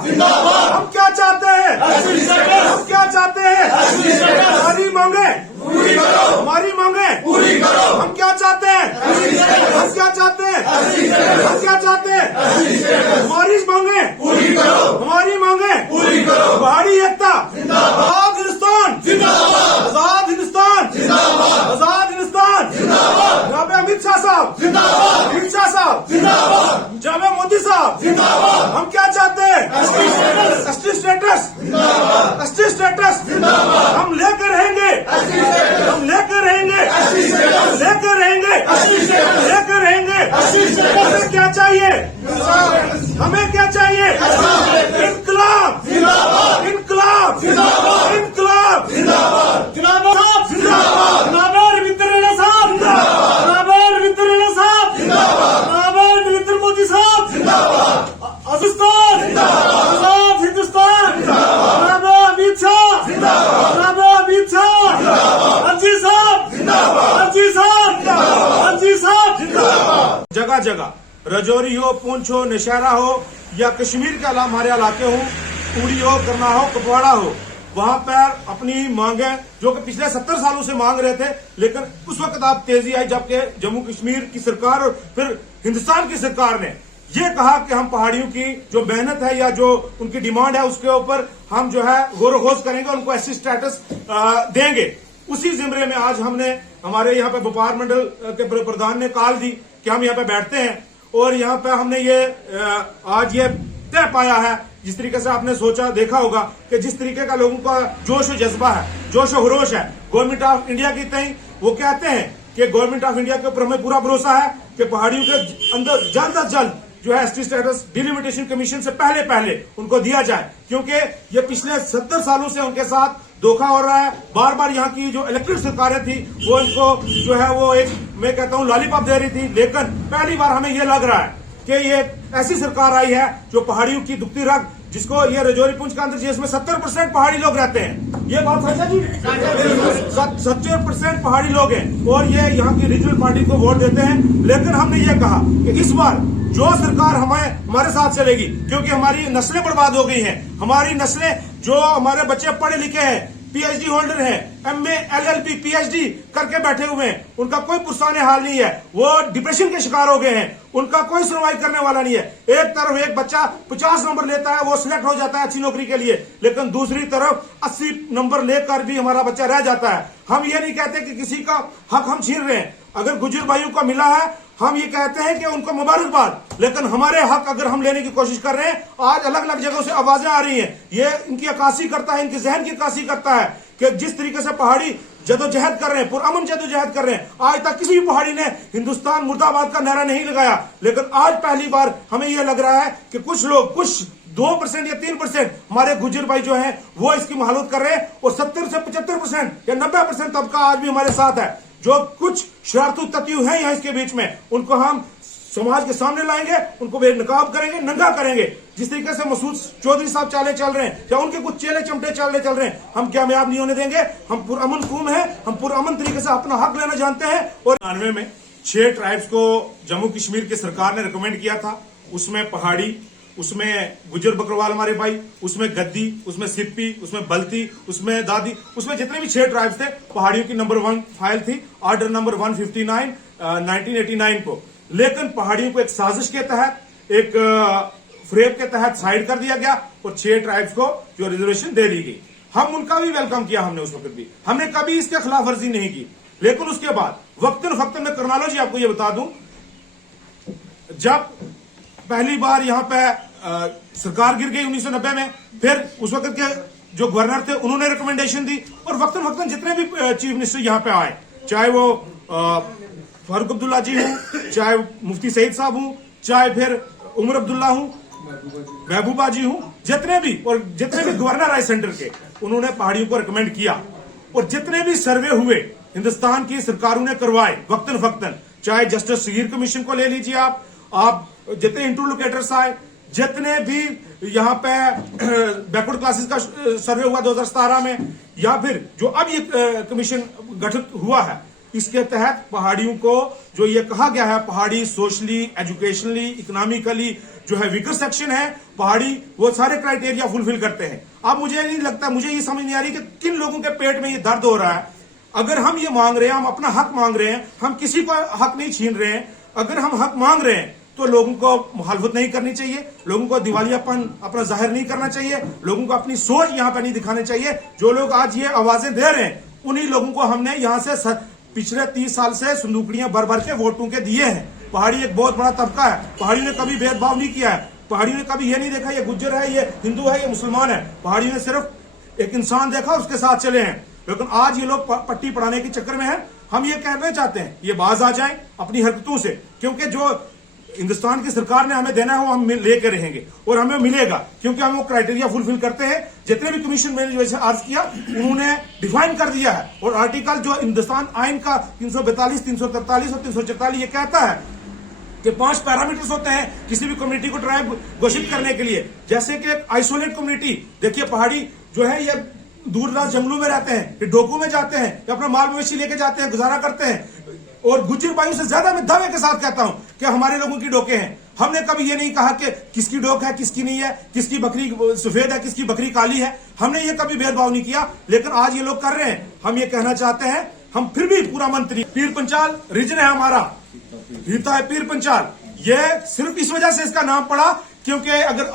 जिंदाबाद। हम क्या चाहते हैं? हम क्या चाहते हैं? हमारी मांगे पूरी करो, हमारी मांगे पूरी करो। हम क्या चाहते हैं? हम क्या चाहते हैं? हम क्या चाहते हैं? हमारी मांगे पूरी करो, हमारी मांगे पूरी करो। पहाड़ी एकता जिंदाबाद, आजाद हिंदुस्तान जिंदाबाद, आजाद हिंदुस्तान जिंदाबाद, आजाद हिंदुस्तान जिंदाबाद। जनाब अमित शाह साहब जिंदाबाद, अमित शाह साहब जिंदाबाद, जनाब मोदी साहब जिंदाबाद। हम क्या चाहते हैं? एसटी स्टेटस जिंदाबाद, एसटी स्टेटस जिंदाबाद। हम लेकर रहेंगे, हम लेकर रहेंगे, लेकर रहेंगे, लेकर रहेंगे। हमें क्या चाहिए? हमें क्या चाहिए? इनकलाब जिंदाबाद, इनकलाब जिंदाबाद, इनकलाब जिंदाबाद। जिंदाबाद जिंदाबाद, जनाब रविंद्र राणा साहब जिंदाबाद, जनाब रविंद्र राणा साहब जिंदाबाद, जनाब नरेंद्र मोदी साहब जिंदाबाद, हिंदुस्तान जिंदाबाद, आजाद हिंदुस्तान जिंदाबाद, जनाब अमित शाह जिंदाबाद, जनाब अमित शाह जिंदाबाद, अर्जी साहब जिंदाबाद, अर्जी साहब जिंदाबाद, अर्जी साहब जिंदाबाद। जगह जगह रजौरी हो, पुंछ हो, नौशहरा हो या कश्मीर के अलावा हमारे इलाके हो, उड़ी हो, करना हो, कुपवाड़ा हो, वहां पर अपनी मांगे जो कि पिछले 70 सालों से मांग रहे थे, लेकिन उस वक्त आप तेजी आई जबकि जम्मू कश्मीर की सरकार और फिर हिंदुस्तान की सरकार ने ये कहा कि हम पहाड़ियों की जो मेहनत है या जो उनकी डिमांड है उसके ऊपर हम जो है गौर खोज करेंगे, उनको एससी स्टेटस देंगे। उसी जिम्रे में आज हमने हमारे यहाँ पे व्यापार मंडल के प्रधान ने कॉल दी कि हम यहाँ पे बैठते हैं और यहाँ पे हमने ये आज ये तय पाया है, जिस तरीके से आपने सोचा देखा होगा कि जिस तरीके का लोगों का जोश और जज्बा है, जोश और हुरोश है गवर्नमेंट ऑफ इंडिया की तय, वो कहते हैं कि गवर्नमेंट ऑफ इंडिया के ऊपर हमें पूरा भरोसा है कि पहाड़ियों के अंदर जल्द अज जल्द जो है एसटी स्टेटस डिलिमिटेशन कमीशन से पहले पहले उनको दिया जाए, क्योंकि ये पिछले 70 सालों से उनके साथ धोखा हो रहा है। बार बार यहाँ की जो इलेक्टेड सरकारें थी वो इनको जो है वो एक मैं कहता हूँ लॉलीपॉप दे रही थी, लेकिन पहली बार हमें ये लग रहा है कि ये ऐसी सरकार आई है जो पहाड़ियों की दुखती रग, जिसको ये रजौरी पुंछ का अंदर जिसमें 70% पहाड़ी लोग रहते हैं, ये बात सच है जी, 70% पहाड़ी लोग हैं और ये यहाँ की रीजनल पार्टी को वोट देते हैं। लेकिन हमने ये कहा कि इस बार जो सरकार हमारे साथ चलेगी, क्योंकि हमारी नस्लें बर्बाद हो गई हैं, हमारी नस्लें जो हमारे बच्चे पढ़े लिखे हैं, पीएचडी होल्डर हैं, एमए एलएलबी पीएचडी करके बैठे हुए हैं, उनका कोई पुरसाने हाल नहीं है, वो डिप्रेशन के शिकार हो गए हैं, उनका कोई सुनवाई करने वाला नहीं है। एक तरफ एक बच्चा 50 नंबर लेता है, वो सिलेक्ट हो जाता है अच्छी नौकरी के लिए, लेकिन दूसरी तरफ 80 नंबर लेकर भी हमारा बच्चा रह जाता है। हम ये नहीं कहते कि किसी का हक हम छीन रहे हैं, अगर गुजर भाइयों को मिला है हम ये कहते हैं कि उनको मुबारकबाद, लेकिन हमारे हक अगर हम लेने की कोशिश कर रहे हैं, आज अलग अलग जगहों से आवाजें आ रही हैं, ये इनकी अक्कासी करता है, इनके जहन की अक्कासी करता है कि जिस तरीके से पहाड़ी जदोजहद कर रहे हैं, पुरअमन जदोजहद कर रहे हैं, आज तक किसी भी पहाड़ी ने हिंदुस्तान मुर्दाबाद का नारा नहीं लगाया, लेकिन आज पहली बार हमें यह लग रहा है कि कुछ लोग, कुछ 2% या 3% हमारे गुजर भाई जो हैं वो इसकी महालत कर रहे हैं और 70 से 75% या 90% तबका आज भी हमारे साथ है। जो कुछ शरारतू तत्व हैं यहाँ इसके बीच में, उनको हम समाज के सामने लाएंगे, उनको बेनकाब करेंगे, नंगा करेंगे। जिस तरीके से मसूद चौधरी साहब चाले चल रहे हैं या उनके कुछ चेले चमटे चल रहे हैं, हम कामयाब नहीं होने देंगे। हम पुरअमन कौम है, हम पुरअमन तरीके से अपना हक लेना जानते हैं। और 99 में 6 ट्राइब्स को जम्मू कश्मीर की सरकार ने रिकमेंड किया था, उसमें पहाड़ी, उसमें गुजर बकरवाल हमारे भाई, उसमें गद्दी, उसमें सिप्पी, उसमें बल्ती, उसमें दादी, उसमें जितने भी 6 ट्राइब्स थे, पहाड़ियों की नंबर 1 फाइल थी, ऑर्डर नंबर 159 1989 को। लेकिन पहाड़ियों को एक साजिश के तहत, एक फ्रेम के तहत साइड कर दिया गया और 6 ट्राइब्स को जो रिजर्वेशन दे दी गई। हम उनका भी वेलकम किया, हमने उस वक्त भी, हमने कभी इसके खिलाफ वर्जी नहीं की। लेकिन उसके बाद वक्तन फक्तन में क्रोनोलॉजी आपको ये बता दूं, जब पहली बार यहाँ पे सरकार गिर गई 1990 में, फिर उस वक्त के जो गवर्नर थे उन्होंने रिकमेंडेशन दी और वक्तन फक्तन जितने भी चीफ मिनिस्टर यहाँ पे आए, चाहे वो फारूक अब्दुल्ला जी हूं, चाहे मुफ्ती सईद साहब हूं, चाहे फिर उमर अब्दुल्ला हूं, महबूबा जी हूं, जितने भी गवर्नर आए सेंटर के, उन्होंने पहाड़ियों को रिकमेंड किया। और जितने भी सर्वे हुए हिंदुस्तान की सरकारों ने करवाए वक्तन फक्तन, चाहे जस्टिस सगीर कमीशन को ले लीजिए आप जितने इंटरलोकेटर्स आए, जितने भी यहाँ पे बैकवर्ड क्लासेस का सर्वे हुआ 2017 में, या फिर जो अब ये कमीशन गठित हुआ है, इसके तहत पहाड़ियों को जो ये कहा गया है, पहाड़ी सोशली, एजुकेशनली, इकोनॉमिकली जो है वीकर सेक्शन है, पहाड़ी वो सारे क्राइटेरिया फुलफिल करते हैं। अब मुझे नहीं लगता, मुझे ये समझ नहीं आ रही कि किन लोगों के पेट में ये दर्द हो रहा है। अगर हम ये मांग रहे हैं, हम अपना हक मांग रहे हैं, हम किसी को हक नहीं छीन रहे हैं। अगर हम हक मांग रहे हैं तो लोगों को मुखालफत नहीं करनी चाहिए, लोगों को दिवालियापन अपना जाहिर नहीं करना चाहिए, लोगों को अपनी सोच यहां पर नहीं दिखानी चाहिए। जो लोग आज ये आवाजें दे रहे हैं, उन्हीं लोगों को हमने यहां से पिछले 30 साल से संदूकड़ियां भर भर के वोटों के दिए हैं। पहाड़ी एक बहुत बड़ा तबका है, पहाड़ी ने कभी भेदभाव नहीं किया है, पहाड़ी ने कभी ये नहीं देखा ये गुज्जर है, ये हिंदू है, ये मुसलमान है। पहाड़ी ने सिर्फ एक इंसान देखा, उसके साथ चले हैं। लेकिन आज ये लोग पट्टी पढ़ाने के चक्कर में है। हम ये कहना चाहते हैं ये बाज आ जाएं अपनी हरकतों से, क्योंकि जो हिंदुस्तान की सरकार ने हमें देना है वो हम लेके रहेंगे और हमें मिलेगा, क्योंकि हम वो क्राइटेरिया फुलफिल करते हैं। जितने भी कमीशन मैंने जैसे अर्ज किया उन्होंने डिफाइन कर दिया है। और आर्टिकल जो हिंदुस्तान आइन का 342, 343 और 344 ये कहता है कि 5 पैरामीटर्स होते हैं किसी भी कम्युनिटी को ट्राइब घोषित करने के लिए। जैसे कि आइसोलेट कम्युनिटी, देखिए पहाड़ी जो है ये दूर दराज जंगलों में रहते हैं, ये डोकू में जाते हैं, ये अपना माल मवेशी लेके जाते हैं, गुजारा करते हैं। और गुज्जर भाइयों से ज्यादा मैं दावे के साथ कहता हूं कि हमारे लोगों की डोके हैं। हमने कभी ये नहीं कहा कि किसकी डोक है, किसकी नहीं है, किसकी बकरी सफेद है, किसकी बकरी काली है। हमने ये कभी भेदभाव नहीं किया, लेकिन आज ये लोग कर रहे हैं। हम ये कहना चाहते हैं, हम फिर भी पूरा मंत्री पीर पंचाल रीजन है हमारा, रीता है पीर पंचाल। ये सिर्फ इस वजह से इसका नाम पड़ा क्योंकि अगर